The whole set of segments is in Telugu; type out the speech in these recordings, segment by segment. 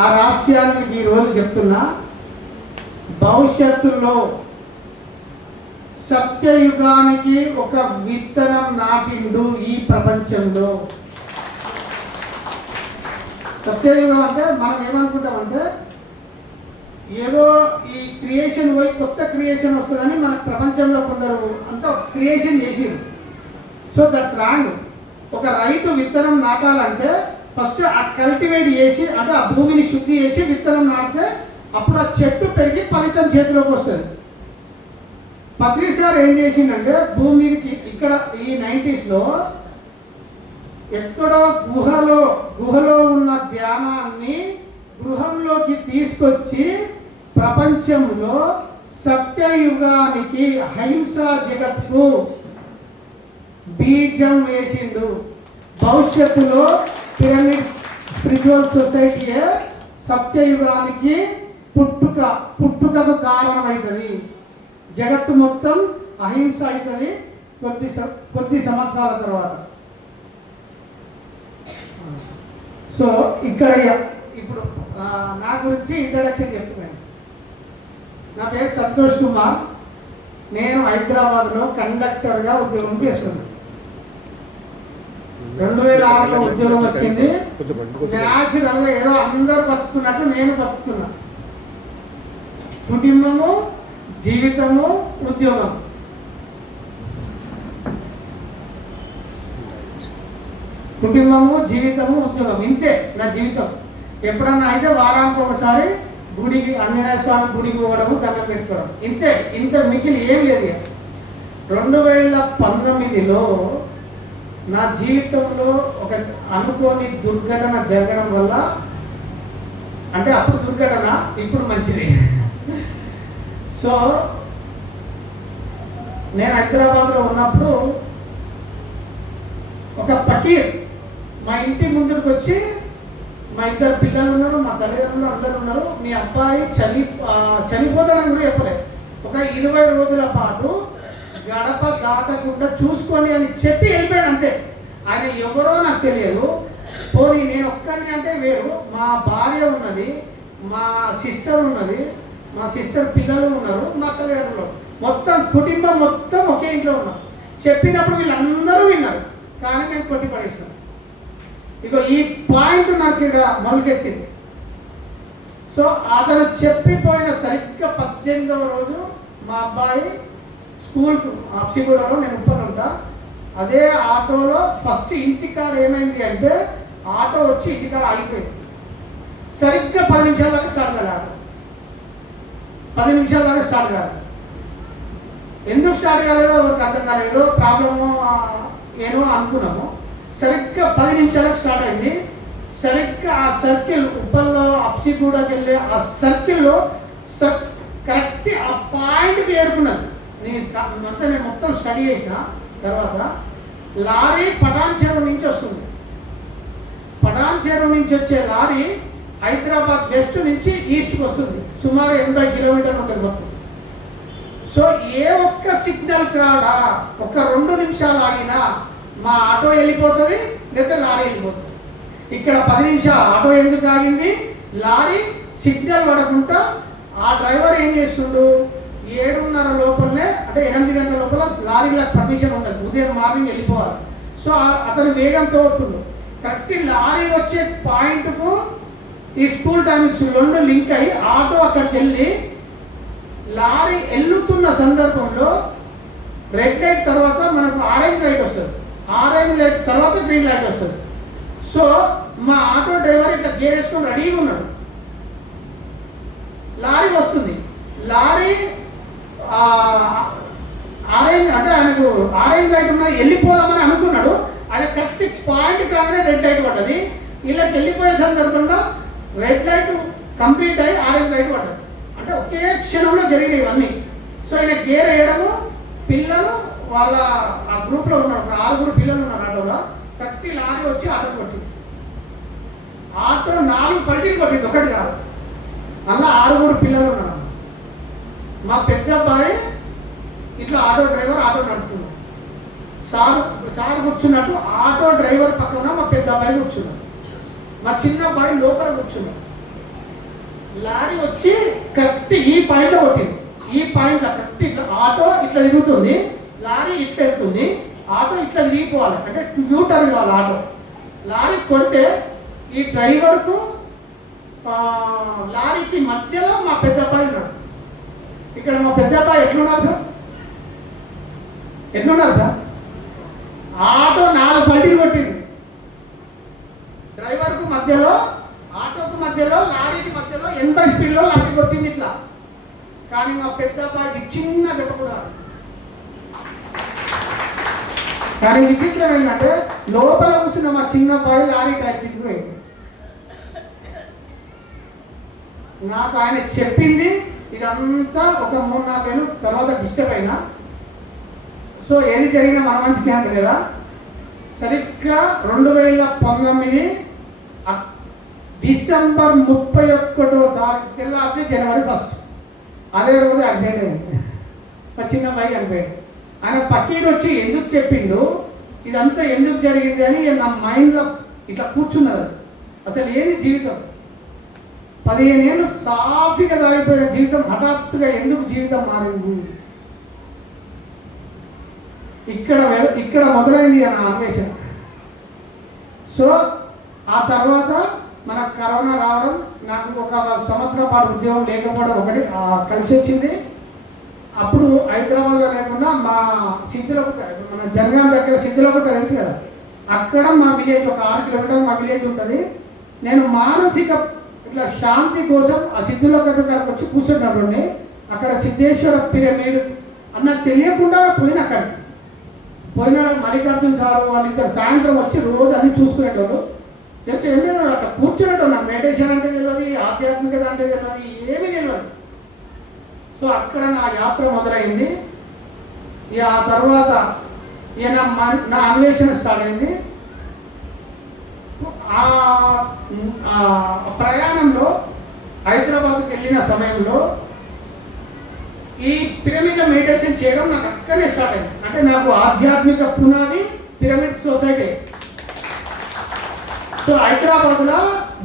ఆ రహస్యాన్ని ఈరోజు చెప్తున్నా. భవిష్యత్తులో సత్యయుగానికి ఒక విత్తనం నాటిండు ఈ ప్రపంచంలో. సత్యయుగం అంటే మనం ఏమనుకుంటామంటే ఏదో ఈ క్రియేషన్ పోయి కొత్త క్రియేషన్ వస్తుందని మన ప్రపంచంలో కొందరు అంతా క్రియేషన్ చేసిరు. So that's wrong. ఒక రైతు విత్తనం నాటాలంటే ఫస్ట్ ఆ కల్టివేట్ చేసి అంటే ఆ భూమిని శుద్ధి చేసి విత్తనం నాటితే అప్పుడు ఆ చెట్టు పెరిగి ఫలితం చేతిలోకి వస్తుంది. పత్రి సార్ ఏం చేసిందంటే భూమి మీదకి ఇక్కడ ఈ 90s ఎక్కడో గుహలో ఉన్న ధ్యానాన్ని గృహంలోకి తీసుకొచ్చి ప్రపంచంలో సత్యయుగానికి అహింసా జగత్కు బీజం వేసిండు. భవిష్యత్తులో పిరమిడ్ స్పిరిచువల్ సొసైటీయే సత్యయుగానికి పుట్టుకకు కారణమవుతుంది. జగత్తు మొత్తం అహింస అవుతుంది కొద్ది సంవత్సరాల తర్వాత. సో ఇక్కడ ఇప్పుడు నా గురించి ఇంట్రడక్షన్ చెప్తున్నాను. నా పేరు సంతోష్ కుమార్. నేను హైదరాబాద్లో కండక్టర్గా ఉద్యోగం చేస్తున్నాను. 2006లో ఉద్యోగం వచ్చింది. న్యాచురల్గా ఏదో అందరూ బతుకుతున్నట్టు నేను బతుకుతున్నా. కుటుంబము, జీవితము, ఉద్యోగం. కుటుంబము, జీవితము, ఉద్యోగం, ఇంతే నా జీవితం. ఎప్పుడన్నా అయితే వారానికి ఒకసారి గుడికి ఆంజనేయ స్వామి గుడికి పోవడము, దండం పెట్టుకోవడం, ఇంతే. ఇంత మిగిలి ఏం లేదు. 2019లో నా జీవితంలో ఒక అనుకోని దుర్ఘటన జరగడం వల్ల, అంటే అప్పుడు దుర్ఘటన, ఇప్పుడు మంచిది. సో నేను హైదరాబాద్లో ఉన్నప్పుడు ఒక ఫకీర్ మా ఇంటి ముందుకు వచ్చి, మా 2 పిల్లలు ఉన్నారు, మా తల్లిదండ్రులు అందరూ ఉన్నారు, మీ అబ్బాయి చనిపోతానని కూడా చెప్పలేదు. ఒక 20 రోజుల పాటు గడప దాటకుండా చూసుకొని అని చెప్పి వెళ్ళిపోయాడు అంతే. ఆయన ఎవరో నాకు తెలియదు. పోనీ నేను ఒక్కరిని అంటే వేరు, మా భార్య ఉన్నది, మా సిస్టర్ ఉన్నది, మా సిస్టర్ పిల్లలు ఉన్నారు, మా తల్లిదండ్రులు, మొత్తం కుటుంబం మొత్తం ఒకే ఇంట్లో ఉన్నాం. చెప్పినప్పుడు వీళ్ళందరూ విన్నారు, కానీ నేను కొట్టి పడేస్తాను. ఇక ఈ పాయింట్ నాకు ఇక్కడ మొదలుకెత్తింది. సో అతను చెప్పిపోయిన సరిగ్గా 18వ రోజు మా అబ్బాయి స్కూల్కు అప్సిగూడలో, నేను ఉప్పలు ఉంటా, అదే ఆటోలో ఫస్ట్ ఇంటికాడ ఏమైంది అంటే ఆటో వచ్చి ఇంటికాడ ఆగిపోయింది. సరిగ్గా 10 నిమిషాల దాకా స్టార్ట్ కాదు ఆటో. 10 నిమిషాల దాకా స్టార్ట్ కాదు. ఎందుకు స్టార్ట్ కాలేదో ఎవరికి అర్థం కాలేదు. ఏదో ప్రాబ్లము ఏమో అనుకున్నాము. సరిగ్గా 10 నిమిషాలకు స్టార్ట్ అయింది. సరిగ్గా ఆ సర్కిల్ ఉప్పల్లో అప్సిగూడకి వెళ్ళే ఆ సర్కిల్లో కరెక్ట్ ఆ పాయింట్కి చేరుకున్నది. నేను మొత్తం స్టడీ చేసిన తర్వాత లారీ పటాన్ చెరువు నుంచి వస్తుంది. పటాన్ చెరువు నుంచి వచ్చే లారీ హైదరాబాద్ వెస్ట్ నుంచి ఈస్ట్కి వస్తుంది. సుమారు 80 కిలోమీటర్లు ఉంటుంది మొత్తం. సో ఏ ఒక్క సిగ్నల్ కాడ ఒక 2 నిమిషాలు ఆగినా మా ఆటో వెళ్ళిపోతుంది, లేదా లారీ వెళ్ళిపోతుంది. ఇక్కడ 10 నిమిషాలు ఆటో ఎందుకు ఆగింది? లారీ సిగ్నల్ పడకుండా ఆ డ్రైవర్ ఏం చేస్తుండు, 7:30 లోపలనే, అంటే 8 గంటల లోపల లారీలకు పర్మిషన్ ఉంటుంది, ఉదయం మార్నింగ్ వెళ్ళిపోవాలి. సో అతను వేగంతో వస్తుండు. కరెక్ట్ లారీ వచ్చే పాయింట్కు ఈ స్కూల్ టైమింగ్స్ 2 లింక్ అయ్యి ఆటో అక్కడికి వెళ్ళి లారీ వెళ్తున్న సందర్భంలో రెడ్ లైట్ తర్వాత మనకు ఆరెంజ్ లైట్ వస్తుంది, ఆరెంజ్ లైట్ తర్వాత గ్రీన్ లైట్ వస్తుంది. సో మా ఆటో డ్రైవర్ ఇట్లా గేర్ వేసుకొని రెడీగా ఉన్నాడు. లారీ వస్తుంది, లారీ ఆరెంజ్ అంటే ఆయనకు ఆరెంజ్ లైట్ ఉన్నది, వెళ్ళిపోదామని అనుకున్నాడు. ఆయన కరెక్ట్ పాయింట్ కాగానే రెడ్ లైట్ పడ్డది. వీళ్ళకి వెళ్ళిపోయే సందర్భంలో రెడ్ లైట్ కంప్లీట్ అయ్యి ఆరెంజ్ లైట్ పడ్డది. అంటే ఒకే క్షణంలో జరిగినాయి ఇవన్నీ. సో ఆయన గేర్ వేయడము, పిల్లలు వాళ్ళ ఆ గ్రూప్లో ఉన్నారు, ఒక 6 పిల్లలు ఉన్నారు ఆటోలో. కరెక్ట్ లారీ వచ్చి ఆటో కొట్టింది. ఆటో 4 పల్టీలు కొట్టింది, ఒకటి కాదు. అలా 6 పిల్లలు ఉన్నారు. మా పెద్ద అబ్బాయి ఇట్లా ఆటో డ్రైవర్ ఆటో నడుపుతున్నాడు. సార్ కూర్చున్నట్టు ఆటో డ్రైవర్ పక్కన మా పెద్ద అబ్బాయి కూర్చున్నాడు. మా చిన్న అబ్బాయి లోపల కూర్చున్నాడు. లారీ వచ్చి కరెక్ట్ ఈ పాయింట్లో కొట్టింది. ఈ పాయింట్ కరెక్ట్ ఇట్లా ఆటో ఇట్లా తిరుగుతుంది, లారీ ఇట్లా వెళ్తుంది, ఆటో ఇట్లా తిరిగిపోవాలి, అంటే న్యూటర్న్ కావాలి ఆటో. లారీ కొడితే ఈ డ్రైవర్కు లారీకి మధ్యలో మా పెద్ద అబ్బాయి ఉన్నాడు. ఇక్కడ మా పెద్ద అబ్బాయి ఎట్లున్నారు సార్? ఎట్లున్నారు సార్? ఆటో 4 పల్టీలు కొట్టింది. డ్రైవర్కు మధ్యలో, ఆటోకు మధ్యలో, లారీకి మధ్యలో 80 స్పీడ్లో లారీ కొట్టింది ఇట్లా. కానీ మా పెద్ద అబ్బాయికి చిన్న దెబ్బ కూడా. కానీ విచిత్రం ఏంటంటే లోపల కూర్చున్న మా చిన్న అబ్బాయి లారీ టైపింగ్ పోయింది. నాకు ఆయన చెప్పింది ఇదంతా ఒక 3-4 నెలలు తర్వాత డిస్టర్బ్ అయినా. సో ఏది జరిగినా మన మంచికి అంటారు కదా. సరిగ్గా 2019 డిసెంబర్ 31వ తారీఖు తెల్లారితే జనవరి 1 అదే రోజు యాక్సిడెంట్ అయింది. మా చిన్న అబ్బాయి చనిపోయాడు. ఆయన పక్కీరు వచ్చి ఎందుకు చెప్పిండు, ఇదంతా ఎందుకు జరిగింది అని నా మైండ్లో ఇట్లా కూర్చున్నది. అసలు ఏంది జీవితం? 15 ఏళ్ళు సాఫీగా దాగిపోయిన జీవితం హఠాత్తుగా ఎందుకు జీవితం మారింది? ఇక్కడ మొదలైంది నా అన్వేషణ. సో ఆ తర్వాత మనకు కరోనా రావడం, నాకు ఒక సంవత్సరం పాటు ఉద్యోగం లేకపోవడం ఒకటి కలిసి వచ్చింది. అప్పుడు హైదరాబాద్లో లేకుండా మా సిద్ధిలోక, మన జనగాం దగ్గర సిద్ధిలోక తెలుసు కదా, అక్కడ మా విలేజ్ ఒక 6 కిలోమీటర్లు మా విలేజ్ ఉంటుంది. నేను మానసిక ఇట్లా శాంతి కోసం ఆ సిద్ధిలోక దగ్గరకు వచ్చి కూర్చున్నటువంటి అక్కడ సిద్ధేశ్వర పిరమిడ్ అన్నకు తెలియకుండా అక్కడికి పోయినాడు. మల్లికార్జున సారు వాళ్ళిద్దరు సాయంత్రం వచ్చి రోజు అన్ని చూసుకునేటోళ్ళు. జస్ట్ ఏం లేదు, అక్కడ కూర్చునేటోళ్ళు. నాకు మెడిటేషన్ అంటే తెలియదు, ఆధ్యాత్మికత అంటే తెలియదు, ఏమీ తెలియదు. సో అక్కడ నా యాత్ర మొదలైంది. ఇక ఆ తర్వాత నా అన్వేషణ స్టార్ట్ అయింది. ఆ ప్రయాణంలో హైదరాబాద్కి వెళ్ళిన సమయంలో ఈ పిరమిడ్ మెడిటేషన్ చేయడం నాకు అక్కడే స్టార్ట్ అయింది. అంటే నాకు ఆధ్యాత్మిక పునాది పిరమిడ్ సొసైటీ. సో హైదరాబాద్లో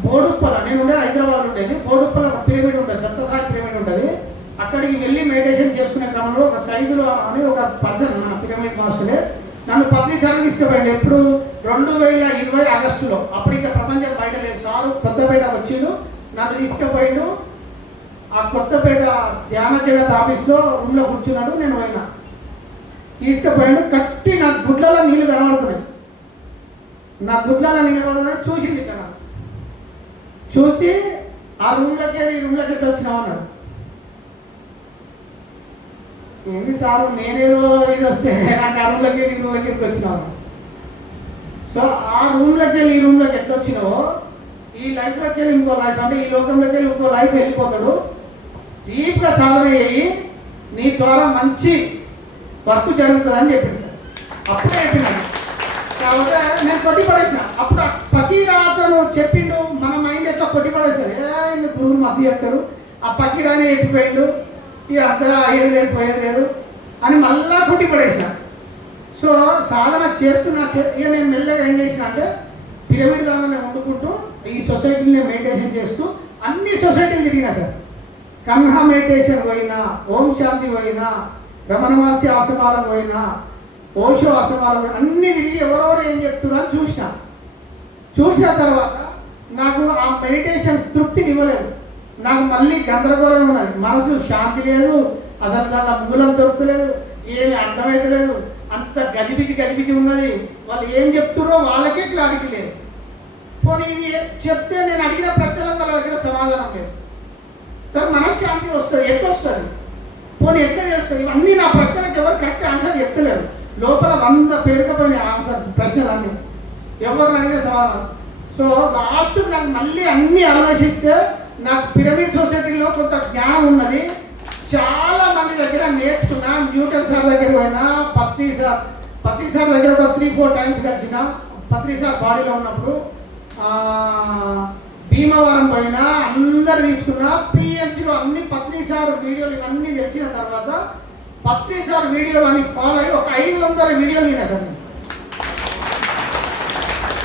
బోడుప్పల, నేను ఉండే హైదరాబాద్ ఉండేది, బోడుప్పల ఒక పిరమిడ్ ఉంటుంది, దత్తసాయి పిరమిడ్ ఉంటుంది. అక్కడికి వెళ్ళి మెడిటేషన్ చేసుకునే క్రమంలో ఒక సైదులు అని ఒక పర్సన్, మన పిరమిడ్ మాస్టరే, నన్ను పత్రిసార్లు తీసుకుపోయాడు. ఎప్పుడు 2020 ఆగస్టులో. అప్పుడు ఇంకా ప్రపంచం బయట లేదు. సారు కొత్తపేట వచ్చిండు, నన్ను తీసుకుపోయిండు. ఆ కొత్తపేట ధ్యాన జగత్ ఆఫీస్లో రూమ్లో కూర్చున్నాడు. నేను పోయినా, తీసుకుపోయాడు. కట్టి నా గుడ్లలో నీళ్ళు కనబడుతున్నాయి. నా గుడ్లలో నీళ్ళు కనబడుతున్నాయి. చూసింది ఇక్కడ, చూసి ఆ రూమ్లోకి ఈ రూమ్లోకి ఎట్లా వచ్చినావు అన్నాడు. ఏంది సారు, నేనేదో ఇది వస్తే నాకు ఆ రూమ్లోకి ఈ రూమ్లోకి వచ్చినావు. సో ఆ రూమ్లోకి వెళ్ళి ఈ రూమ్లోకి ఎట్లా వచ్చినావో, ఈ లైఫ్లోకి వెళ్ళి ఇంకో లైఫ్, అంటే ఈ లోకంలోకి వెళ్ళి ఇంకో లైఫ్ వెళ్ళిపోతాడు. డీప్గా సాధన అయ్యి నీ ద్వారా మంచి వర్క్ జరుగుతుందని చెప్పింది సార్. అప్పుడే చెప్పినాడు. కాబట్టి నేను కొట్టి పడేసిన. అప్పుడు పకీరాతను చెప్పిండు, మన మైండ్ ఎట్లా కొట్టి పడేసారు. గురువులు మధ్య చెప్తారు, ఆ పకీరానే చెప్పిపోయిండు, ఇక అంత అయ్యేది లేదు పోయేది లేదు అని మళ్ళా కొట్టి పడేసిన. సో సాధన చేస్తున్నా. ఇక నేను మెల్లగా ఏం చేసిన అంటే పిరమిడ్ దానిని వండుకుంటూ ఈ సొసైటీని మెడిటేషన్ చేస్తూ అన్ని సొసైటీలు తిరిగినా సార్. కన్హా మెడిటేషన్ పోయినా, ఓం శాంతి పోయినా, రమణ మహర్షి ఆశ్రమాలకు పోయినా, ఓషో ఆశ్రమాలకు పోయినా, అన్ని తిరిగి ఎవరెవరు ఏం చెప్తున్నా అని చూసిన తర్వాత నాకు ఆ మెడిటేషన్ తృప్తిని ఇవ్వలేదు. నాకు మళ్ళీ గందరగోళం ఉన్నది, మనసు శాంతి లేదు, అసలు దాని మూలం దొరకలేదు, ఏమి అర్థమైతలేదు, అంత గజిబిజి ఉన్నది. వాళ్ళు ఏం చెప్తున్నారో వాళ్ళకే క్లారిటీ లేదు. పోనీ ఇది చెప్తే నేను అడిగిన ప్రశ్నలకు వాళ్ళ దగ్గర సమాధానం లేదు. సార్ మనశ్శాంతి వస్తుంది, ఎట్లా వస్తుంది, పోనీ ఎట్లా చేస్తుంది, ఇవన్నీ నా ప్రశ్నలకు ఎవరు కరెక్ట్ ఆన్సర్ చెప్తలేరు. లోపల 100 పేరుకపోయిన ఆన్సర్ ప్రశ్నలు అన్నీ, ఎవరు అడిగిన సమాధానం. సో లాస్ట్ నాకు మళ్ళీ అన్నీ ఆలోచిస్తే నాకు పిరమిడ్ సొసైటీలో కొంత జ్ఞానం ఉన్నది. చాలా మంది దగ్గర నేర్చుకున్నా. న్యూటన్ సార్ దగ్గర పోయినా, పత్రి సార్ దగ్గర ఒక 3-4 టైమ్స్ కలిసిన. పత్రి సార్ బాడీలో ఉన్నప్పుడు భీమవరం పోయినా, అందరు తీసుకున్నా. పిఎంసీలో అన్ని పత్రి సార్ వీడియోలు ఇవన్నీ తెచ్చిన తర్వాత పత్రి సార్ వీడియోలు అన్ని ఫాలో అయ్యి ఒక 500 వీడియోలు విన్నా సార్.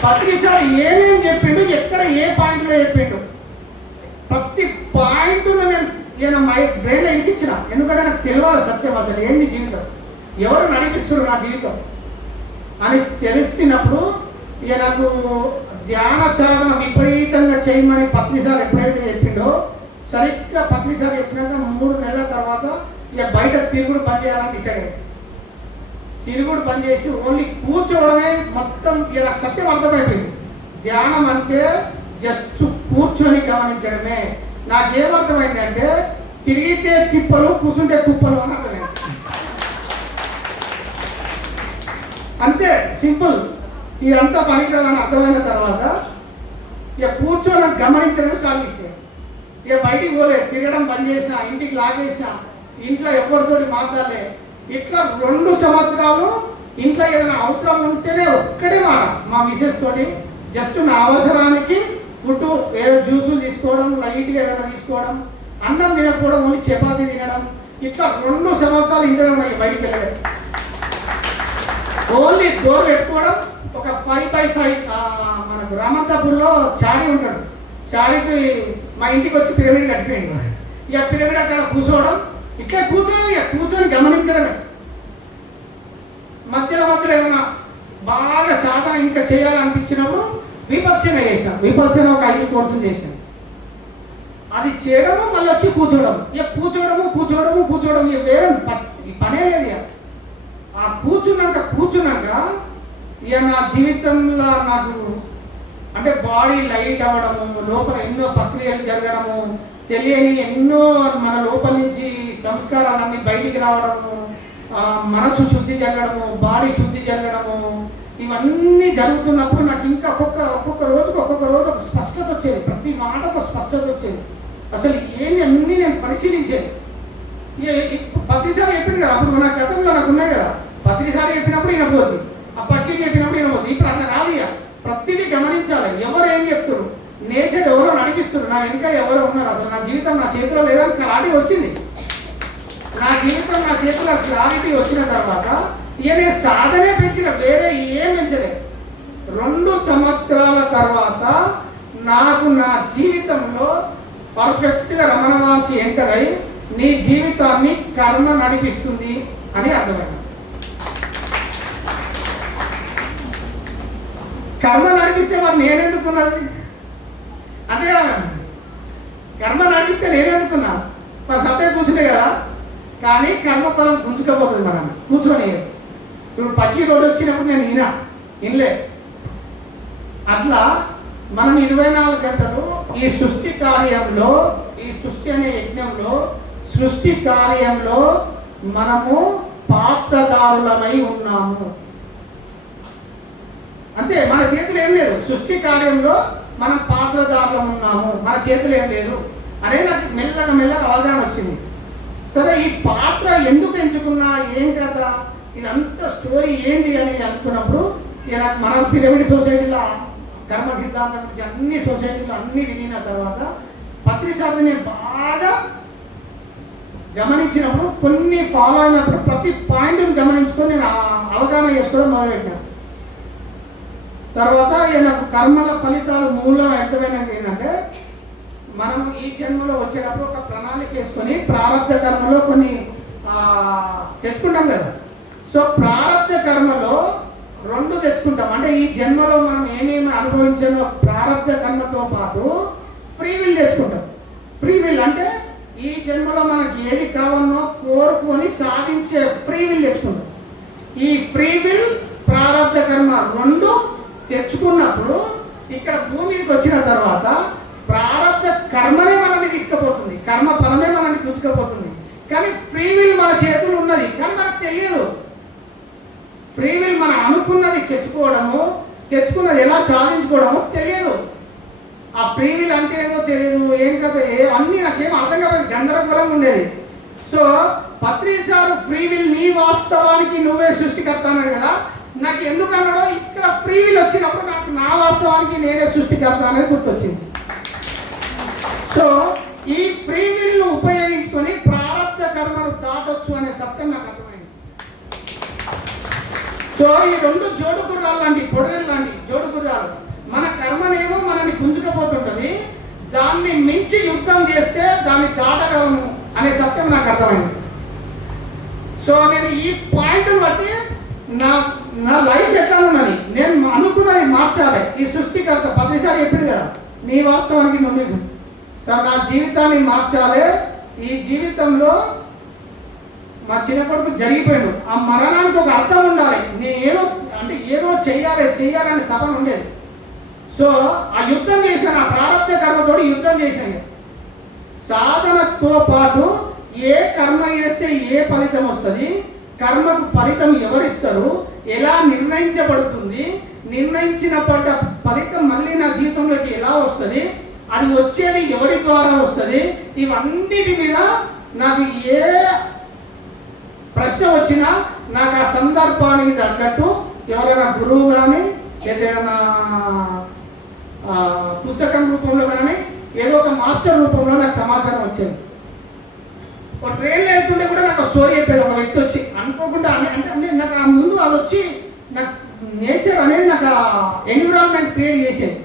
పత్రి సార్ ఏమేమి చెప్పిండు, ఎక్కడ ఏ పాయింట్లో చెప్పిండు, ప్రతి పాయింట్ నేను బ్రెయిన్లో ఎక్కించిన. ఎందుకంటే నాకు తెలియాలి సత్యం అసలు ఏంది జీవితం, ఎవరు నడిపిస్తున్నారు నా జీవితం అని తెలిసినప్పుడు ఇక నాకు ధ్యాన సాధన విపరీతంగా చేయమని పత్రిసారి ఎప్పుడైతే చెప్పిండో, సరిగ్గా పత్రిసారి చెప్పినాక 3 నెలల తర్వాత ఇక బయట తిరుగుడు బంద్ చేయాలని డిసైడ్ అయ్యింది. తిరుగుడు బంద్ చేసి ఓన్లీ కూర్చోవడమే మొత్తం. ఇక నాకు సత్యం అర్థమైపోయింది, ధ్యానం అంటే జస్ట్ కూర్చొని గమనించడమే. నాకేమర్థమైంది అంటే తిరిగితే తిప్పలు, కూర్చుంటే కుప్పలు అని అర్థమైంది. అంతే సింపుల్. ఇదంతా పనికిరాలని అర్థమైన తర్వాత ఇక కూర్చొని గమనించడం సాగిస్తే ఇక బయటికి పోలే, తిరగడం బంద్ చేసిన, ఇంటికి లాగేసిన, ఇంట్లో ఎవరితోటి మాట్లాడలే. ఇట్లా 2 సంవత్సరాలు ఇంట్లో ఏదైనా అవసరం ఉంటేనే ఒక్కడే మాట మా మిసెస్ తోటి జస్ట్ నా అవసరానికి ఫుడ్ ఏదో జ్యూసులు తీసుకోవడం, లైట్గా ఏదైనా తీసుకోవడం, అన్నం తినకపోవడం, ఓన్లీ చపాతీ తినడం. ఇట్లా 2 సంవత్సరాలు ఇంట్లో ఉన్నాయి. బయటికి వెళ్ళడం ఓన్లీ డోర్ పెట్టుకోవడం. ఒక 5x5 మనకు రామంతాపూర్లో చారీ ఉంటాడు, చారీకి మా ఇంటికి వచ్చి పిరమిడ్ కట్టిపోయింది. ఇక పిరమిడ్ అక్కడ కూర్చోవడం, ఇట్లా కూర్చోవడం, ఇక కూర్చొని గమనించడమే. మధ్యలో ఏమైనా బాగా సాధన ఇంకా చేయాలనిపించినప్పుడు విపස්සన చేసిన. విపස්සన ఒక 5 కోర్సులు చేసాను. అది చేయడము మళ్ళీ వచ్చి కూర్చోవడం, ఇక కూర్చోవడం ఇక వేరే పనే లేదు. ఇక ఆ కూర్చున్నాక ఇక నా జీవితంలో నాకు అంటే బాడీ లైట్ అవ్వడము, లోపల ఎన్నో ప్రక్రియలు జరగడము, తెలియని ఎన్నో మన లోపల నుంచి సంస్కారాలన్నీ బయటికి రావడము, మనసు శుద్ధి జరగడము, బాడీ శుద్ధి జరగడము, ఇవన్నీ జరుగుతున్నప్పుడు నాకు ఇంకా ఒక్కొక్క రోజుకు ఒక స్పష్టత వచ్చేది. ప్రతి మాట ఒక స్పష్టత వచ్చేది. అసలు ఏంది అన్నీ నేను పరిశీలించేది. ప్రతిసారి చెప్పింది కదా, అప్పుడు నా గతంలో నాకు ఉన్నాయి కదా, ప్రతిసారి చెప్పినప్పుడు వినపోద్ది, ఆ పక్కి చెప్పినప్పుడు వినపోద్ది. ఇప్పుడు అట్లా కాదు. ఇక ప్రతిదీ గమనించాలి. ఎవరు ఏం చెప్తారు, నేచర్ ఎవరో నడిపిస్తారు, నా వెనుక ఎవరో ఉన్నారు. అసలు నా జీవితం నా చేతిలో లేదని క్లారిటీ వచ్చింది. నా జీవితం నా చేతిలో క్లారిటీ వచ్చిన తర్వాత ఇక నేను సాధనే పెంచిన, వేరే ఏం పెంచలేదు. 2 సంవత్సరాల తర్వాత నాకు నా జీవితంలో పర్ఫెక్ట్గా రమణ మహర్షి ఎంటర్ అయి నీ జీవితాన్ని కర్మ నడిపిస్తుంది అని అర్థమైంది. కర్మ నడిపిస్తే మరి నేనెందుకున్నది? అంతేగా, కర్మ నడిపిస్తే నేనెందుకున్నా? మరి సపే కూర్చుంటే కదా. కానీ కర్మఫలం గుంజుకపోతుంది మనం కూర్చొని. ఇప్పుడు పక్కి రోడ్డు వచ్చినప్పుడు నేను వినలే. అట్లా మనం 24 గంటలు ఈ సృష్టి కార్యంలో, ఈ సృష్టి అనే యజ్ఞంలో, సృష్టి కార్యంలో మనము పాత్రదారులమై ఉన్నాము. అంతే, మన చేతులు ఏం లేదు. సృష్టి కార్యంలో మనం పాత్రదారులం ఉన్నాము, మన చేతులు ఏం లేదు అనేది నాకు మెల్లగా అవగాహన వచ్చింది. సరే, ఈ పాత్ర ఎందుకు ఎంచుకున్నా, ఏం కదా, ఇదంతా స్టోరీ ఏంటి అనేది అనుకున్నప్పుడు ఇక నాకు మన పిరమిడ్ సొసైటీలో కర్మ సిద్ధాంతం గురించి అన్ని సొసైటీలో అన్ని తిరిగిన తర్వాత పత్రిసారి నేను బాగా గమనించినప్పుడు, కొన్ని ఫాలో అయినప్పుడు ప్రతి పాయింట్ని గమనించుకొని నేను అవగాహన చేసుకోవడం మొదలుపెట్టాను. తర్వాత నాకు కర్మల ఫలితాలు మూలం ఎంతమైనా ఏంటంటే, మనం ఈ జన్మలో వచ్చేటప్పుడు ఒక ప్రణాళిక వేసుకొని ప్రారంభ కర్మలో కొన్ని తెచ్చుకుంటాం కదా. సో ప్రారంభ కర్మలో 2 తెచ్చుకుంటాం. అంటే ఈ జన్మలో మనం ఏమేమి అనుభవించామో ప్రారంభ కర్మతో పాటు ఫ్రీ విల్ తెచ్చుకుంటాం. ఫ్రీ విల్ అంటే ఈ జన్మలో మనకి ఏది కావాలనో కోరుకొని సాధించే ఫ్రీ విల్ తెచ్చుకుంటాం. ఈ ఫ్రీ విల్ ప్రారంభ కర్మ 2 తెచ్చుకున్నప్పుడు ఇక్కడ భూమికి వచ్చిన తర్వాత ప్రారంభ కర్మనే మనల్ని తీసుకుపోతుంది, కర్మ ఫలమే మనల్ని గుంజుకపోతుంది. కానీ ఫ్రీ విల్ మన చేతులు ఉన్నది, కానీ మనకు తెలియదు. ఫ్రీ విల్ మనం అనుకున్నది తెచ్చుకున్నది ఎలా సాధించుకోవడమో తెలియదు. ఆ ఫ్రీ విల్ అంటే ఏదో తెలియదు, ఏం కదా, అన్నీ నాకేం అర్థం కాదు, గందరగోళంగా ఉండేది. సో పత్రిసారు ఫ్రీ విల్ నీ వాస్తవానికి నువ్వే సృష్టికర్త అన్నాడు కదా. నాకు ఎందుకు అన్నాడో, ఇక్కడ ఫ్రీ విల్ వచ్చినప్పుడు నాకు నా వాస్తవానికి నేనే సృష్టికర్త అనేది గుర్తొచ్చింది. సో ఈ ఫ్రీ విల్ ఉపయోగించుకొని ప్రారంభ కర్మను దాటొచ్చు అనే సత్యం నాకు అర్థమైంది. సో ఈ 2 జోడు గుర్రాలు లాంటి, పొడరేలు లాంటి జోడు గుర్రాలు. మన కర్మనేమో మనల్ని గుంజుకపోతుంటుంది, దాన్ని మించి యుద్ధం చేస్తే దాన్ని దాటగలను అనే సత్యం నాకు అర్థమైంది. సో నేను ఈ పాయింట్ని బట్టి నా నా లైఫ్ ఎట్లా ఉన్నది, నేను అనుకున్నది మార్చాలి. ఈ సృష్టికర్త ప్రతిసారి చెప్పింది కదా, నీ వాస్తవానికి నుండి సార్ నా జీవితాన్ని మార్చాలి. ఈ జీవితంలో మా చిన్న కొడుకు జరిగిపోయాడు, ఆ మరణానికి ఒక అర్థం ఉండాలి. నేను ఏదో చెయ్యాలని తపన ఉండేది. సో ఆ యుద్ధం చేశాను, ఆ ప్రారంభ కర్మతో యుద్ధం చేశాను. సాధనతో పాటు ఏ కర్మ చేస్తే ఏ ఫలితం వస్తుంది, కర్మకు ఫలితం ఎవరిస్తారు, ఎలా నిర్ణయించబడుతుంది, నిర్ణయించిన ఫలితం మళ్ళీ నా జీవితంలోకి ఎలా వస్తుంది, అది వచ్చేది ఎవరి ద్వారా వస్తుంది, ఇవన్నిటి మీద నాకు ఏ ప్రశ్న వచ్చినా నాకు ఆ సందర్భానికి తగ్గట్టు ఎవరైనా గురువు కానీ ఏదైనా పుస్తకం రూపంలో కానీ ఏదో ఒక మాస్టర్ రూపంలో నాకు సమాచారం వచ్చేది. ఒక ట్రైన్లో వెళ్తుంటే కూడా నాకు స్టోరీ చెప్పేది ఒక వ్యక్తి వచ్చి, అనుకోకుండా అంటే నాకు ఆ ముందు అది వచ్చి నాకు నేచర్ అనేది నాకు ఎన్విరాన్మెంట్ క్రియేట్ చేసేది.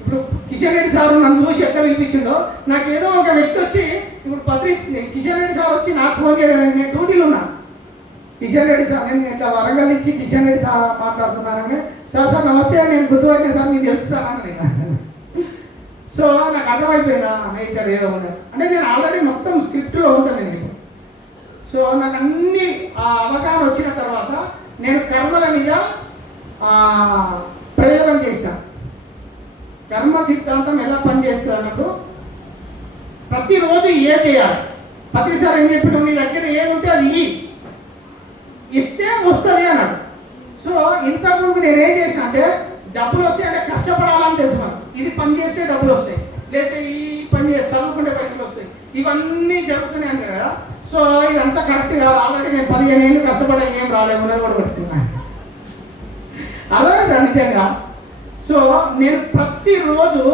ఇప్పుడు కిషన్ రెడ్డి సార్ నన్ను చూసి ఎక్కడ వినిపించిండో, నాకు ఏదో ఒక వ్యక్తి వచ్చి ఇప్పుడు కిషన్ రెడ్డి సార్ వచ్చి నాకు ఫోన్ చేయడం, నేను డ్యూటీలో ఉన్నా, కిషన్ రెడ్డి సార్ నేను ఇట్లా వరంగల్ నుంచి కిషన్ రెడ్డి సార్ మాట్లాడుతున్నానని, సార్ నమస్తే నేను గుర్తుపట్టిన సార్ మీకు తెలుస్తానని. సో నాకు అర్థమైపోయిందా నేచర్ ఏదో ఉన్నది అంటే నేను ఆల్రెడీ మొత్తం స్క్రిప్ట్లో ఉంటాను నేను ఇప్పుడు. సో నాకు అన్ని ఆ అవగాహన వచ్చిన తర్వాత నేను కర్మల మీద ప్రయోగం చేశాను. కర్మ సిద్ధాంతం ఎలా పనిచేస్తుంది అన్నట్టు ప్రతిరోజు ఏ చేయాలి, ప్రతిసారి ఏం చెప్పిన నీ దగ్గర ఏది ఉంటే అది ఇస్తే వస్తుంది అన్నాడు. సో ఇంతకుముందు నేనేం చేసిన అంటే డబ్బులు వస్తాయి అంటే కష్టపడాలని తెలుసుకున్నాను, ఇది పని చేస్తే డబ్బులు వస్తాయి, లేకపోతే ఈ పని చదువుకుంటే పైసలు వస్తాయి, ఇవన్నీ జరుగుతున్నాయి అంటే కదా. సో ఇదంతా కరెక్ట్ కాదు, ఆల్రెడీ నేను 15 ఏళ్ళు కష్టపడే ఏం రాలేదు, ఉన్నది కూడా పెట్టుకున్నాను అలాగే సార్ నిజంగా. సో నేను ప్రతిరోజు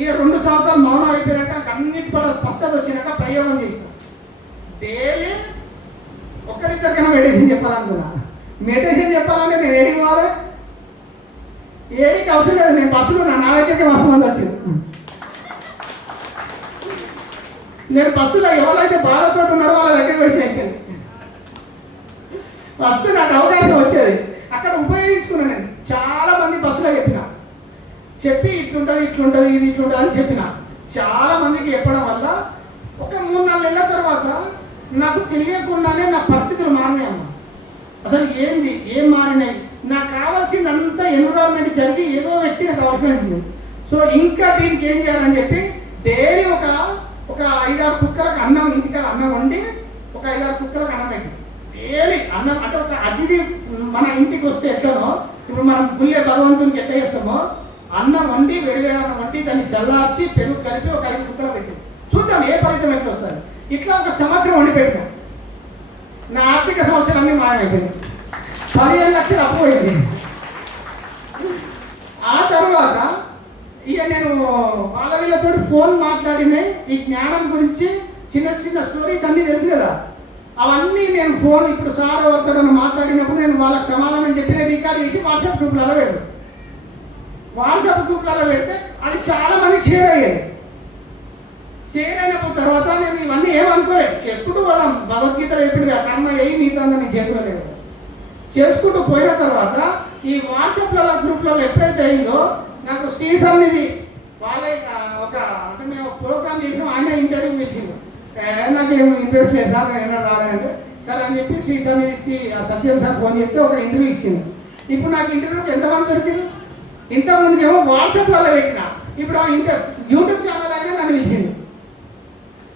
ఈ 2 సంవత్సరాలు మౌనం అయిపోయాక నాకు అన్నిటి కూడా స్పష్టత వచ్చినాక ప్రయోగం చేసిన. డైలీ ఒకరిద్దరికైనా మెడిటేషన్ చెప్పాలనుకున్నా. మెడిటేషన్ చెప్పాలంటే నేను ఏడికి పోవాలి, ఏడికి అవసరం లేదు, నేను బస్సులో నా దగ్గరికి బస్సు మంది వచ్చింది. నేను బస్సులో ఎవరైతే బాధతో ఉన్నారో వాళ్ళ దగ్గరికి వచ్చి ఎక్కేది, వస్తే నాకు అవకాశం వచ్చేది. అక్కడ ఉపయోగించుకున్నాను. నేను చాలా మంది బస్సులో చెప్పి ఇట్లుంటుంది ఇది ఇట్లుంటుంది అని చెప్పిన. చాలా మందికి చెప్పడం వల్ల ఒక 3-4 నెలల తర్వాత నాకు తెలియకుండానే నా పరిస్థితులు మారినాయి అమ్మ. అసలు ఏం మారినాయి, నాకు కావాల్సిందంతా ఎన్విరాన్మెంట్ జరిగి ఏదో వ్యక్తి నాకు అవకాశం. సో ఇంకా దీనికి ఏం చేయాలని చెప్పి డైలీ ఒక 5-6 కుక్కలకు అన్నం, ఇంటికి అన్నం వండి ఒక 5-6 కుక్కలకు అన్నం పెట్టి డైలీ అన్నం అంటే ఒక అతిథి మన ఇంటికి వస్తే ఎట్లనో ఇప్పుడు మనం గుళ్ళే భగవంతునికి ఎట్లా చేస్తామో అన్నం వండి వేడివేడి అన్నం వండి దాన్ని చల్లార్చి పెరుగు కలిపి ఒక 5 కుక్కలు పెట్టి చూద్దాం ఏ ఫలితం ఎట్లా వస్తుంది. ఇట్లా ఒక సంవత్సరం వండి పెట్టినా. నా ఆర్థిక సమస్యలన్నీ మాయమైపోయినాయి, 15 లక్షలు అప్పు పోయింది. ఆ తర్వాత ఇక నేను వాళ్ళ వీళ్ళతో ఫోన్ మాట్లాడినాయి, ఈ జ్ఞానం గురించి చిన్న స్టోరీస్ అన్నీ తెలుసు కదా, అవన్నీ నేను ఫోన్ ఇప్పుడు సార్ ఎవరితో మాట్లాడినప్పుడు నేను వాళ్ళకి సమాధానం చెప్పి నేను రికార్డ్ చేసి వాట్సాప్ గ్రూప్లలో పెడతాను. వాట్సాప్ గ్రూప్లలో పెడితే అది చాలా మందికి షేర్ అయ్యేది. షేర్ అయినప్పుడు తర్వాత నేను ఇవన్నీ ఏమనుకోలేదు, చేసుకుంటూ పోదాం, భగవద్గీత ఎప్పుడు కర్మ ఏ మిగతా నీ చేతిలో లేదు. చేసుకుంటూ పోయిన తర్వాత ఈ వాట్సాప్లలో గ్రూప్లలో ఎప్పుడైతే అయిందో నాకు శ్రీ సన్నిధి వాళ్ళే అంటే మేము ప్రోగ్రామ్ చేసాం, ఆయన ఇంటర్వ్యూ పిలిచిండు. నాకు ఏమో ఇంట్రెస్ట్ లేదు సార్, నేను ఏమైనా రాలేదంటే సరే అని చెప్పి శ్రీ సన్నిధికి సత్యం సార్ ఫోన్ చేస్తే ఒక ఇంటర్వ్యూ ఇచ్చింది. ఇప్పుడు నాకు ఇంటర్వ్యూకి ఎంతమంది దొరికింది, ఇంతకుముందుకు ఏమో వాట్సాప్లలో పెట్టిన, ఇప్పుడు యూట్యూబ్ ఛానల్ అయినా నన్ను పిలిచింది.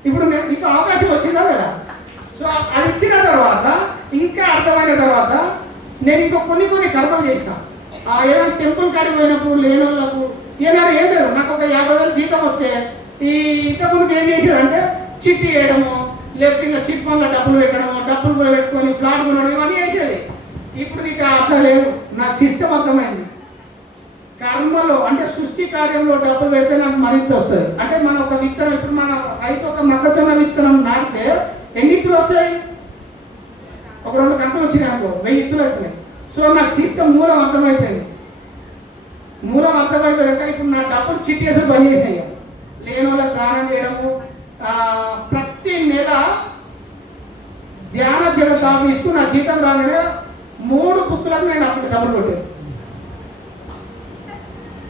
ఇప్పుడు నేను ఇంకా అవకాశం వచ్చిందా లేదా. సో అది ఇచ్చిన తర్వాత ఇంకా అర్థమైన తర్వాత నేను ఇంకా కొన్ని కర్మలు చేసిన. ఏదైనా టెంపుల్ కాడికి పోయినప్పుడు లేని వాళ్ళకు ఏదైనా ఏం లేదు, నాకు ఒక 50,000 జీతం వస్తే ఈ ఇంతకుముందుకు ఏం చేసేదంటే చిట్టి వేయడము, లేకపోతే ఇంకా చిట్ ఫండ్లో డబ్బులు పెట్టడము, డబ్బులు కూడా పెట్టుకొని ఫ్లాట్ కొనడం ఇవన్నీ చేసేది. ఇప్పుడు నీకు అర్థం లేదు, నాకు సిస్టమ్ అర్థమైంది. కర్మలో అంటే సృష్టి కార్యంలో డబ్బులు పెడితే నాకు మరింత వస్తుంది. అంటే మనం ఒక విత్తనం, ఇప్పుడు మన రైతు ఒక మొక్కజొన్న విత్తనం నాటితే ఎన్ని ఇత్తులు వస్తాయి, ఒక 2 గంటలు వచ్చినాయి అనుకో 1000 ఇత్తులు అవుతున్నాయి. సో నాకు సిస్టమ్ మూలం అర్థమైపోయింది. మూలం అర్థమైపోయాక ఇప్పుడు నా డబ్బులు చిట్టేసి బంద్ చేసాయి. లేని వాళ్ళకి దానం చేయడము, ప్రతి నెల ధ్యాన జగత్ ఆఫీస్కు నా జీతం రాగానే 3 బుక్లకు నేను అప్పుడు డబ్బులు కొట్టాను.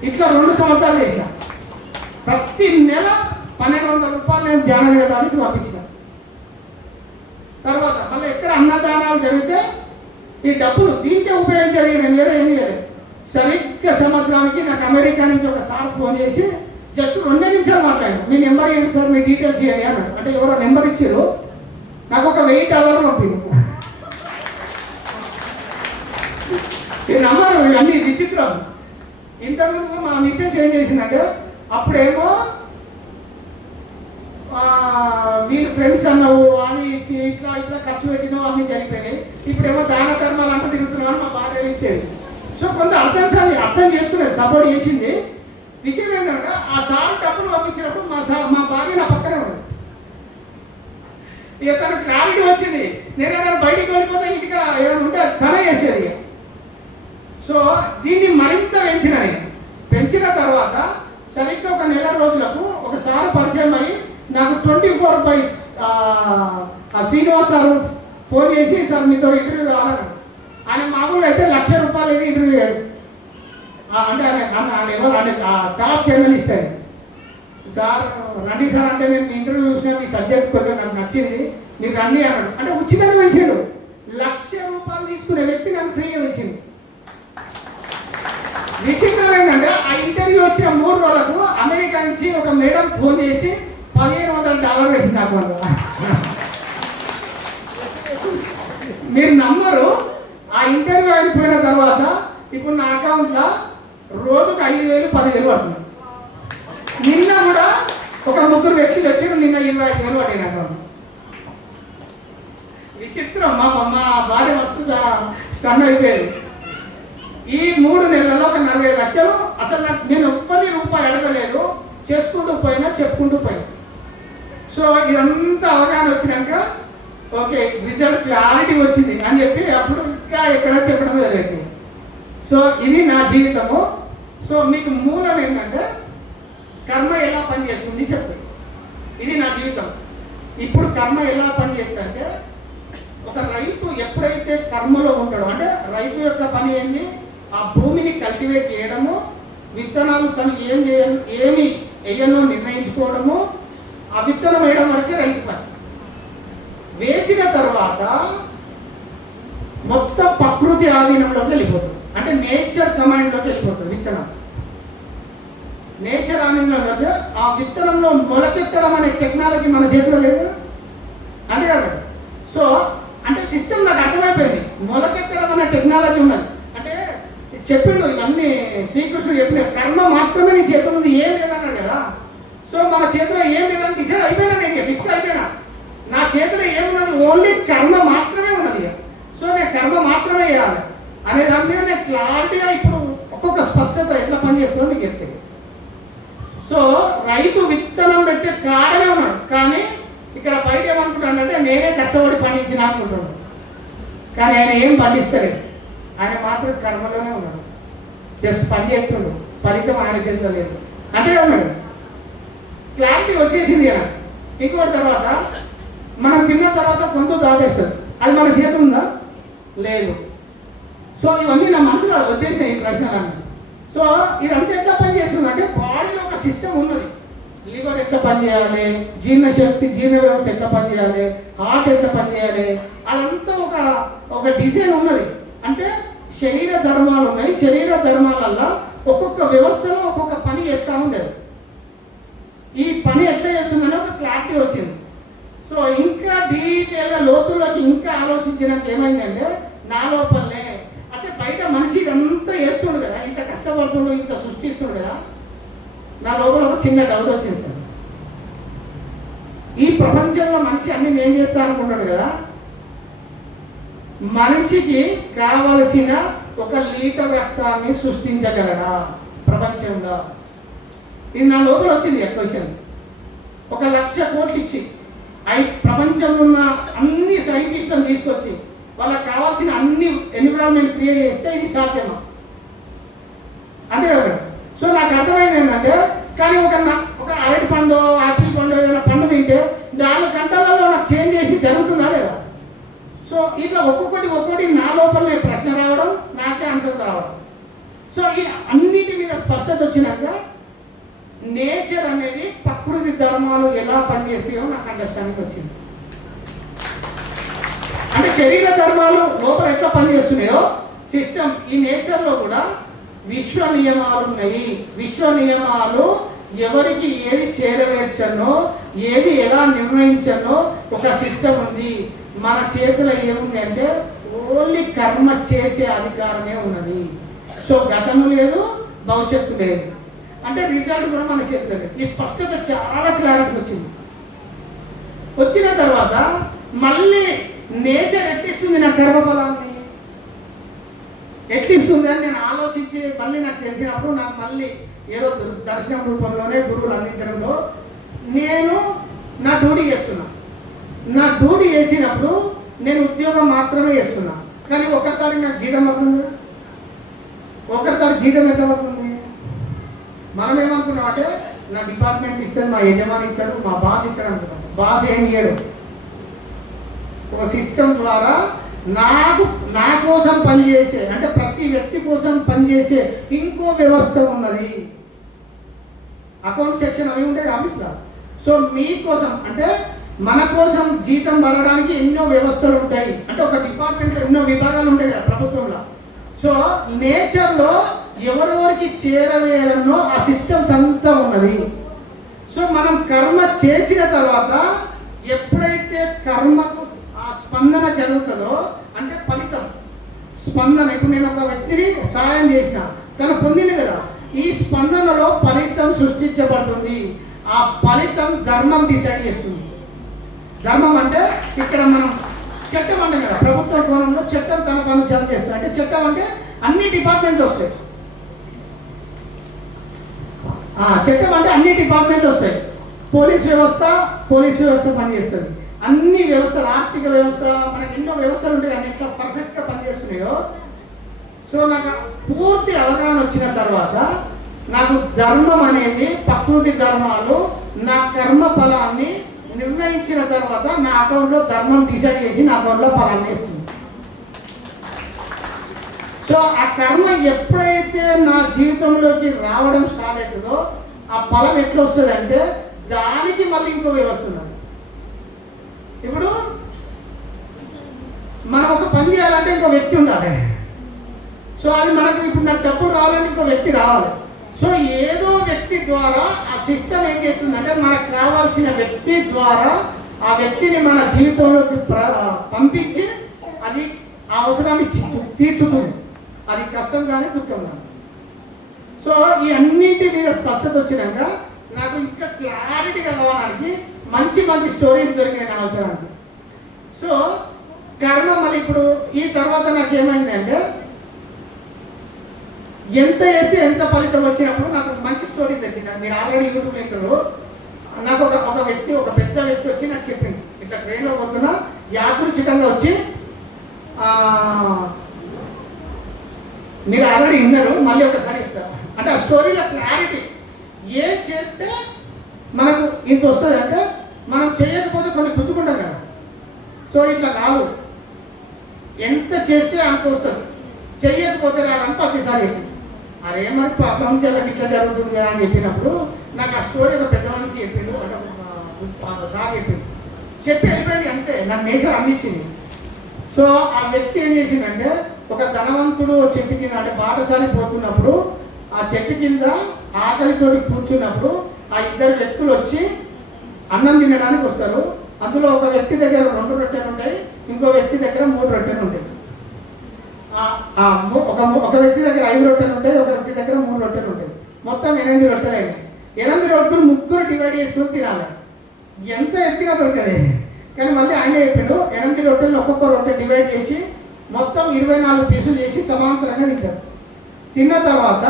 ఇట్లా 2 సంవత్సరాలు చేసిన. ప్రతి నెల 1200 రూపాయలు నేను ధ్యాన జగత్ ఆఫీస్ పంపించిన. తర్వాత మళ్ళీ ఎక్కడ అన్నదానాలు జరిగితే ఈ డబ్బులు దీనికే ఉపయోగించాలి, నేను వేరే ఏం చేయాలి. సరిగ్గా సంవత్సరానికి నాకు అమెరికా నుంచి ఒక సార్ ఫోన్ చేసి జస్ట్ 2 నిమిషాలు మాట్లాడాను. మీ నెంబర్ ఏంటి సార్, మీ డీటెయిల్స్ ఇవ్వండి అన్నాడు. అంటే ఎవరో నెంబర్ ఇచ్చారు, నాకు ఒక $1000 పంపింది. ఈ నంబర్ అన్ని విచిత్రం. ఇంతకుముందు మా మిస్సెస్ ఏం చేసిందంటే, అప్పుడేమో వీళ్ళు ఫ్రెండ్స్ అన్నావు, అది ఇట్లా ఇట్లా ఖర్చు పెట్టినావు, అన్నీ జరిగిపోయినాయి. ఇప్పుడేమో దాన ధర్మాలు అంటూ తిరుగుతున్నావు మా భార్య ఇచ్చేది. సో కొంత అర్థం చేసుకునేది, సపోర్ట్ చేసింది. విషయం ఏంటంటే ఆ సార్ డబ్బులు పంపించినప్పుడు మా భార్య నా పక్కనే ఉంది. ఇక తన క్లారిటీ వచ్చింది. నేను ఏదైనా బయటికి వెళ్ళిపోతే ఇంటికి ఏదైనా ఉంటే తనే చేసేది. సో దీన్ని మరింత పెంచిన తర్వాత సరిగ్గా ఒక నెల రోజులకు ఒకసారి పరిచయం అయ్యి నాకు 24/7 శ్రీనివాస్ సార్ ఫోన్ చేసి, సార్ మీతో ఇంటర్వ్యూ కావాలన్నాడు. ఆయన మామూలుగా అయితే ₹1,00,000 ఇంటర్వ్యూ అయ్యాడు. అంటే అంటే టాప్ జర్నలిస్ట్ ఆయన. సార్ రండి సార్ అంటే, నేను ఇంటర్వ్యూ చూసిన మీ సబ్జెక్ట్ కొంచెం నాకు నచ్చింది, మీరు రండి అన్నాడు. అంటే ఉచితంగా పిలిచాడు. ₹1,00,000 తీసుకునే వ్యక్తి నన్ను ఫ్రీగా పిలిచింది. విచిత్రం ఏంటంటే ఆ ఇంటర్వ్యూ వచ్చిన 3 రోజులకు అమెరికా నుంచి ఒక మేడం ఫోన్ చేసి $1,500 వేసింది నాకు. మీరు నమ్మరు, ఆ ఇంటర్వ్యూ అయిపోయిన తర్వాత ఇప్పుడు నా అకౌంట్లో రోజుకు 5,000 10,000 పడుతుంది. నిన్న కూడా ఒక 3 వ్యక్తులు వచ్చారు, నిన్న 25,000 పడ్డాయి అకౌంట్. విచిత్రం. మా భార్య వస్తు స్టన్ అయిపోయేది. ఈ 3 నెలల్లో ఒక 40 లక్షలు అసలు నేను ఒక్కరి రూపాయి అడగలేదు, చేసుకుంటూ పోయినా చెప్పుకుంటూ పోయినా. సో ఇదంతా అవగాహన వచ్చినాక ఓకే రిజల్ట్ క్లారిటీ వచ్చింది అని చెప్పి అప్పుడు ఇంకా ఎక్కడ చెప్పడం జరిగింది. సో ఇది నా జీవితము. సో మీకు మూలం ఏంటంటే కర్మ ఎలా పనిచేస్తుంది చెప్పండి. ఇది నా జీవితం. ఇప్పుడు కర్మ ఎలా పనిచేస్తుందంటే, ఒక రైతు ఎప్పుడైతే కర్మలో ఉంటాడో, అంటే రైతు యొక్క పని ఏంది, ఆ భూమిని కల్టివేట్ చేయడము, విత్తనాలు తను ఏమి వేయనో నిర్ణయించుకోవడము, ఆ విత్తనం వేయడం వరకే రైతు పని. వేసిన తర్వాత మొత్తం ప్రకృతి ఆధీనంలోకి వెళ్ళిపోతుంది. అంటే నేచర్ కమాండ్లోకి వెళ్ళిపోతుంది విత్తనం. నేచర్ ఆధీనంలో ఆ విత్తనంలో మొలకెత్తడం అనే టెక్నాలజీ మన చేతిలో లేదు, అంతే కదా. సో అంటే సిస్టమ్ నాకు అర్థమైపోయింది, మొలకెత్తడం అనే టెక్నాలజీ ఉన్నది. అంటే చెప్పిండు ఇవన్నీ శ్రీకృష్ణుడు చెప్పిన కర్మ మాత్రమే నీ చేతిలో ఉంది, ఏం లేదన్నాడు కదా. సో మన చేతిలో ఏం లేదని డిసైడ్ అయిపోయినా, నేను ఫిక్స్ అయిపోయినా, నా చేతిలో ఏమున్నది, ఓన్లీ కర్మ మాత్రమే ఉన్నది. సో నేను కర్మ మాత్రమే చేయాలి అనే దాని మీద నేను క్లారిటీగా ఇప్పుడు ఒక్కొక్క స్పష్టత ఎట్లా పనిచేస్తుందో మీకు చెప్తాను. సో రైతు విత్తనం పెట్టే కాడనే ఉన్నాడు, కానీ ఇక్కడ బయట ఏమనుకుంటాడంటే నేనే కష్టపడి పండించిన అనుకుంటున్నాడు. కానీ ఆయన ఏం పండిస్తలేదు, ఆయన మాత్రం కర్మలోనే ఉన్నాడు. జస్ట్ పని చేస్తున్నాడు, ఫలితం ఆయన చేతిలో లేదు. అంటే ఉన్నాడు క్లారిటీ వచ్చేసింది కదా. ఇంకోటి తర్వాత మనం తిన్న తర్వాత కొంత దాటేస్తుంది, అది మన చేతి ఉందా లేదు. సో ఇవన్నీ నా మనసులో వచ్చేసాయి ఈ ప్రశ్నలన్నీ. సో ఇదంతా ఎట్లా పనిచేస్తుంది అంటే, బాడీలో ఒక సిస్టమ్ ఉన్నది. లివర్ ఎట్లా పనిచేయాలి, జీర్ణశక్తి జీర్ణ వ్యవస్థ ఎట్లా పనిచేయాలి, హార్ట్ ఎట్లా పనిచేయాలి, అదంతా ఒక డిజైన్ ఉన్నది. అంటే శరీర ధర్మాలు ఉన్నాయి. శరీర ధర్మాలల్లో ఒక్కొక్క వ్యవస్థలో ఒక్కొక్క పని చేస్తూ ఉంది. ఈ పని ఎట్లా చేస్తుందని ఒక క్లారిటీ వచ్చింది. సో ఇంకా డీటెయిల్గా లోతుల్లోకి ఇంకా ఆలోచించినాక ఏమైందంటే, నా లోపలనే అంటే బయట మనిషి అంతా చేస్తుండు కదా, ఇంత కష్టపడుతుండు, ఇంత సృష్టిస్తుండు కదా, నా లోపల ఒక చిన్న డౌట్ వచ్చేసాను. ఈ ప్రపంచంలో మనిషి అన్ని నేను చేస్తాను అనుకుంటాడు కదా, మనిషికి కావలసిన 1 లీటర్ రక్తాన్ని సృష్టించగలరా ప్రపంచంలో? ఇది నా లోపల వచ్చింది క్వశ్చన్. 1,00,000 కోట్లు ఇచ్చి ప్రపంచంలో ఉన్న అన్ని సైంటిస్టులను తీసుకొచ్చి వాళ్ళకి కావాల్సిన అన్ని ఎన్విరాన్మెంట్ క్రియేట్ చేస్తే ఇది సాధ్యమా? అంతే కదా. సో నాకు అర్థమైంది ఏంటంటే, కానీ ఒక అరటి పండు ఆపిల్ పండు ఏదైనా పండు తింటే 4 గంటలలో నాకు చేంజ్ చేసి జరుగుతుందా లేదా? సో ఇట్లా ఒక్కొక్కటి నా లోపలనే ప్రశ్న రావడం, నాకే ఆన్సర్ రావడం. సో ఈ అన్నిటి మీద స్పష్టత వచ్చినాక నేచర్ అనేది ప్రకృతి ధర్మాలు ఎలా పనిచేస్తాయో నాకు అండర్స్టాండింగ్ వచ్చింది. అంటే శరీర ధర్మాలు లోపల ఎట్లా పనిచేస్తున్నాయో సిస్టమ్ ఈ నేచర్లో కూడా విశ్వ నియమాలు ఉన్నాయి. విశ్వ నియమాలు ఎవరికి ఏది చేరవేర్చనో, ఏది ఎలా నిర్ణయించనో ఒక సిస్టమ్ ఉంది. మన చేతిలో ఏముంది అంటే ఓన్లీ కర్మ చేసే అధికారమే ఉన్నది. సో గతము లేదు, భవిష్యత్తు లేదు, అంటే రిజల్ట్ కూడా మన చేతిలో లేదు. ఈ స్పష్టత చాలా క్లారిటీ వచ్చింది. వచ్చిన తర్వాత మళ్ళీ నేచర్ ఎట్లిస్తుంది నా కర్మఫలాన్ని, ఎట్లిస్తుంది అని నేను ఆలోచించి మళ్ళీ నాకు తెలిసినప్పుడు నాకు మళ్ళీ ఏదో దర్శనం రూపంలోనే గురువులు అందించడంలో నేను నా డ్యూటీ చేస్తున్నా. నా డ్యూటీ చేసినప్పుడు నేను ఉద్యోగం మాత్రమే చేస్తున్నా. కానీ ఒకసారి నాకు జీతం అవుతుంది, ఒకసారి జీతం ఎంత పడుతుంది? మనం ఏమనుకున్నాం అంటే నా డిపార్ట్మెంట్ ఇస్తుంది, మా యజమాని ఇస్తాడు, మా బాస్ ఇస్తాడు అనుకున్నాం. బాస్ ఏం చేయడు. ఒక సిస్టమ్ ద్వారా నా కోసం పనిచేసే, అంటే ప్రతి వ్యక్తి కోసం పనిచేసే ఇంకో వ్యవస్థ ఉన్నది. అకౌంట్ సెక్షన్ అవి ఉంటాయి ఆఫీస్లో. సో మీకోసం అంటే మన కోసం జీతం పడడానికి ఎన్నో వ్యవస్థలు ఉంటాయి. అంటే ఒక డిపార్ట్మెంట్లో ఎన్నో విభాగాలు ఉంటాయి కదా ప్రభుత్వంలో. సో నేచర్లో ఎవరెవరికి చేరవేరనో ఆ సిస్టమ్స్ అంతా ఉన్నది. సో మనం కర్మ చేసిన తర్వాత ఎప్పుడైతే కర్మకు ఆ స్పందన జరుగుతుందో, అంటే ఫలితం స్పందన, ఇప్పుడు నేను ఒక వ్యక్తిని సహాయం చేసిన, తను పొందింది కదా, ఈ స్పందనలో ఫలితం సృష్టించబడుతుంది. ఆ ఫలితం ధర్మం డిసైడ్ చేస్తుంది. ధర్మం అంటే ఇక్కడ మనం చట్టం అంటే కదా, ప్రభుత్వ కోణంలో చట్టం తన పనులు చాలా చేస్తుంది. అంటే చట్టం అంటే అన్ని డిపార్ట్మెంట్లు వస్తాయి. చట్టం అంటే అన్ని డిపార్ట్మెంట్లు వస్తాయి. పోలీస్ వ్యవస్థ పనిచేస్తుంది. అన్ని వ్యవస్థలు, ఆర్థిక వ్యవస్థ, మనకి ఎన్నో వ్యవస్థలు ఉంటాయి, అన్ని ఇట్లా పర్ఫెక్ట్గా పనిచేస్తున్నాయో. సో నాకు పూర్తి అవగాహన వచ్చిన తర్వాత నాకు ధర్మం అనేది ప్రకృతి ధర్మాలు నా కర్మ ఫలాన్ని నిర్ణయించిన తర్వాత నా అకౌంట్లో ధర్మం డిసైడ్ చేసి నా అకౌంట్లో ఫలాన్ని వేస్తుంది. సో ఆ కర్మ ఎప్పుడైతే నా జీవితంలోకి రావడం స్టార్ట్ అవుతుందో ఆ ఫలం ఎట్లా వస్తుంది అంటే దానికి మళ్ళీ ఇంకో వ్యవస్థ ఉంది. ఇప్పుడు మనం ఒక పని చేయాలంటే ఇంకో వ్యక్తి ఉండాలి. సో అది మనకు ఇప్పుడు నాకు డబ్బులు రావాలంటే ఇంకో వ్యక్తి రావాలి. సో ఏదో వ్యక్తి ద్వారా ఆ సిస్టమ్ ఏం చేస్తుందంటే మనకు కావాల్సిన వ్యక్తి ద్వారా ఆ వ్యక్తిని మన జీవితంలోకి పంపించి అది ఆ అవసరాన్ని తీర్చుతుంది. అది కష్టం కానీ దుఃఖం కానీ. సో ఈ అన్నింటి మీద స్పష్టత వచ్చినాక నాకు ఇంకా క్లారిటీగా కావడానికి మంచి స్టోరీస్ దొరికినాయి నా అవసరానికి. సో కర్మ మళ్ళీ ఇప్పుడు ఈ తర్వాత నాకు ఏమైందంటే ఎంత వేస్తే ఎంత ఫలితం వచ్చినప్పుడు నాకు మంచి స్టోరీ దొరికింది. మీరు ఆల్రెడీ యూట్యూబ్ వింటారు. నాకు ఒక పెద్ద వ్యక్తి వచ్చి నాకు చెప్పింది, ఇట్లా ట్రైన్లో పోతున్నా యాదృచ్ఛికంగా వచ్చి మీరు ఆల్రెడీ విన్నారు, మళ్ళీ ఒకసారి చెప్తారు. అంటే ఆ స్టోరీలో క్లారిటీ ఏం చేస్తే మనకు ఇంత వస్తుంది అంటే మనం చేయకపోతే కొన్ని గుర్తుకుంటాం కదా. సో ఇట్లా కాదు, ఎంత చేస్తే అంత వస్తుంది, చెయ్యకపోతే రాదని 10 సార్లు చెప్పింది. అరే మరి ప్రపంచాలకు ఇట్లా జరుగుతుంది కదా అని చెప్పినప్పుడు నాకు ఆ స్టోరీ ఒక పెద్ద మనిషి చెప్పిండు, సార్ చెప్పిండు, చెప్పి వెళ్ళిపోయింది అంతే. నాకు నేచర్ అందించింది. సో ఆ వ్యక్తి ఏం చేసిందంటే ఒక ధనవంతుడు చెట్టు కింద, అంటే బాటసారి పోతున్నప్పుడు ఆ చెట్టు కింద ఆకలితోటి కూర్చున్నప్పుడు ఆ 2 వ్యక్తులు వచ్చి అన్నం తినడానికి వస్తారు. అందులో ఒక వ్యక్తి దగ్గర 2 రొట్టెలు ఉంటాయి, ఇంకో వ్యక్తి దగ్గర 3 రొట్టెలు ఉంటాయి. ఒక వ్యక్తి దగ్గర 5 రొట్టెలు ఉంటాయి, ఒక వ్యక్తి దగ్గర 3 రొట్టెలు ఉంటాయి. మొత్తం 8 రొట్టెలు అయినాయి. 8 రొట్టెలు ముగ్గురు డివైడ్ చేసుకుని తినాలి. ఎంత ఎత్తుగా దొరకదు. కానీ మళ్ళీ ఆయన చెప్పాడు 8 రొట్టెలు ఒక్కొక్క రొట్టె డివైడ్ చేసి మొత్తం 24 పీసులు చేసి సమాంతరంగా తింటారు. తిన్న తర్వాత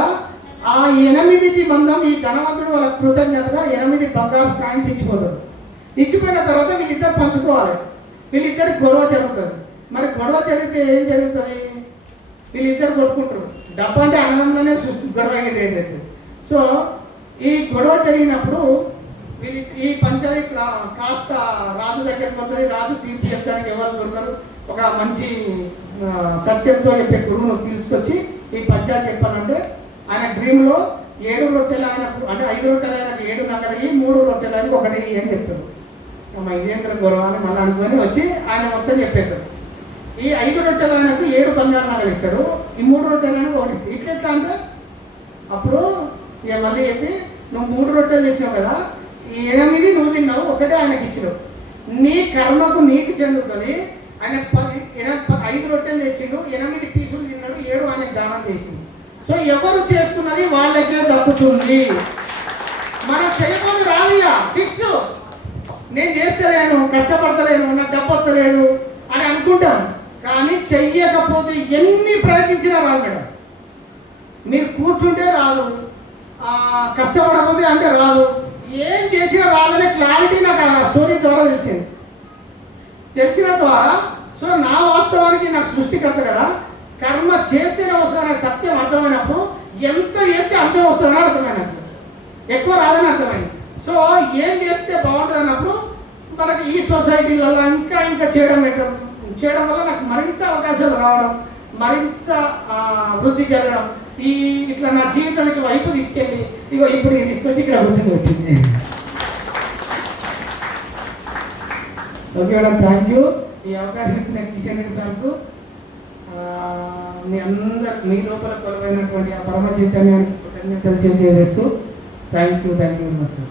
ఆ 8 మందం ఈ ధనవంతుడు వాళ్ళ కృతజ్ఞతగా 8 బంగారు కాయిన్స్ ఇచ్చిపోతారు. ఇచ్చిపోయిన తర్వాత వీళ్ళిద్దరు పంచుకోవాలి. వీళ్ళిద్దరికి గొడవ జరుగుతుంది. మరి గొడవ జరిగితే ఏం జరుగుతుంది? వీళ్ళిద్దరు కొట్టుకుంటారు. డబ్బు అంటే అన్నదంలోనే గొడవ అయ్యేది. సో సో ఈ గొడవ జరిగినప్పుడు ఈ పంచాయతీ కాస్త రాజు దగ్గరికి పోతుంది. రాజు తీర్పు చెప్తానికి ఎవరు దొరకరు. ఒక మంచి సత్యంతో చెప్పే గురువును తీసుకొచ్చి ఈ పంచాయతీ చెప్పాలంటే ఆయన డ్రీమ్లో 7 రొట్టెలు ఆయనకు, అంటే 5 రొట్టెలు ఆయనకు 7 నగలు, 3 రొట్టెలు ఆయనకు 1 అని చెప్తారు. ఇదేంద్ర గొడవ అని మళ్ళీ అనుకొని వచ్చి ఆయన మొత్తం చెప్పేస్తారు. ఈ 5 రొట్టెలు ఆయనకు 7 బంగారు నగలు ఇస్తాడు, ఈ 3 రొట్టెలు ఆయనకు 1 ఇస్తాడు. ఇట్లా అంటే అప్పుడు ఇక మళ్ళీ చెప్పి నువ్వు 3 రొట్టెలు తెచ్చినావు కదా, ఈ 8 నువ్వు తిన్నావు, 1 ఆయనకి ఇచ్చినావు, నీ కర్మకు నీకు చెందుతుంది. ఆయన 5 రొట్టెలు తెచ్చిండు, 8 పీసులు తిన్నాడు, 7 ఆయనకు దానం చేసిండు. సో ఎవరు చేస్తున్నది వాళ్ళకే దక్కుతుంది. మనం చేయకపోతే రాలియా ఫిక్స్, నేను చేస్తలేను, కష్టపడతలేను, నాకు డబ్బు వస్తలేదు అని అనుకుంటాం. కానీ చెయ్యకపోతే ఎన్ని ప్రయత్నించినా రాదు మేడం. మీరు కూర్చుంటే రాదు, కష్టపడకపోతే అంటే రాదు, ఏం చేసినా రాదనే క్లారిటీ నాకు ఆ స్టోరీ ద్వారా తెలిసింది. తెలిసిన ద్వారా సో నా వాస్తవానికి నాకు సృష్టికర్త కదా, కర్మ చేస్తేనే వస్తుందనే సత్యం అర్థమైనప్పుడు ఎంత చేస్తే అంతే వస్తుందని అర్థమైనప్పుడు, ఎక్కువ రాదని అర్థమైంది. సో ఏం చేస్తే బాగుంటుంది అన్నప్పుడు మనకి ఈ సొసైటీలలో ఇంకా ఇంకా చేయడం వల్ల నాకు మరింత అవకాశాలు రావడం, మరింత వృద్ధి జరగడం, ఇట్లా నా జీవితం ఇటు వైపు తీసుకెళ్ళి ఇగో ఇప్పుడు తీసుకొచ్చి ఇక్కడ కూర్చొని పెట్టింది. Okay madam, thank you. ఈ అవకాశం ఇచ్చిన కిషన్ రెడ్డి సార్కు, మీ లోపల కొలువైనటువంటి ఆ పరమ చైతన్యానికి కృతజ్ఞతలు తెలియజేస్తూ thank you very much sir.